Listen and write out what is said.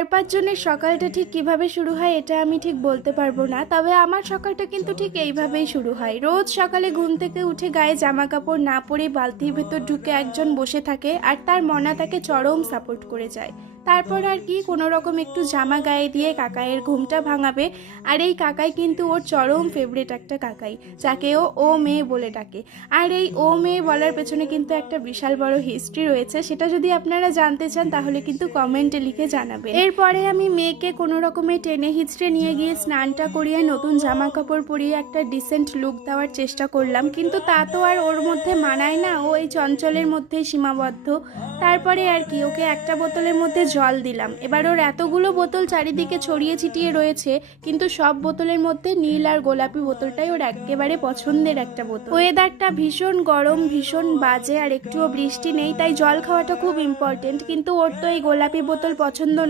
4-5 জনের সকালটা ঠিক কিভাবে শুরু হয় এটা আমি ঠিক বলতে পারবো না, তবে আমার সকালটা কিন্তু ঠিক এইভাবেই শুরু হয়। রোজ সকালে ঘুম থেকে উঠে গায়ে জামা কাপড় না পরে বালতির ভেতর ঢুকে একজন বসে থাকে আর তার মনা তাকে চরম সাপোর্ট করে যায়। তারপর আর কি কোনো রকম একটু জামা গায়ে দিয়ে কাকাইয়ের ঘুমটা ভাঙাবে। আর এই কাকাই কিন্তু ওর চরম ফেভারিট একটা কাকাই, যাকে ও মেয়ে বলে ডাকে। আর এই ও মেয়ে বলার পেছনে কিন্তু একটা বিশাল বড় হিস্ট্রি রয়েছে, সেটা যদি আপনারা জানতে চান তাহলে কিন্তু কমেন্টে লিখে জানাবেন। এরপরে আমি মেয়েকে কোনো রকমে টেনে হিচড়ে নিয়ে গিয়ে স্নানটা করিয়ে নতুন জামা কাপড় পরিয়ে একটা ডিসেন্ট লুক দেওয়ার চেষ্টা করলাম, কিন্তু তা তো আর ওর মধ্যে মানায় না, ও এই চঞ্চলের মধ্যেই সীমাবদ্ধ। তারপরে আর কি ওকে একটা বোতলের মধ্যে জল দিলাম। এবার ওর এতগুলো বোতল চারিদিকে ছড়িয়ে ছিটিয়ে রয়েছে, কিন্তু সব বোতলের মধ্যে নীল আর গোলাপি বোতলটাই ওর একেবারে পছন্দের একটা বোতল। ওয়েদারটা ভীষণ গরম, ভীষণ বাজে, আর একটুও বৃষ্টি নেই, তাই জল খাওয়াটা খুব ইম্পর্টেন্ট, কিন্তু ওর তো এই গোলাপি বোতল পছন্দ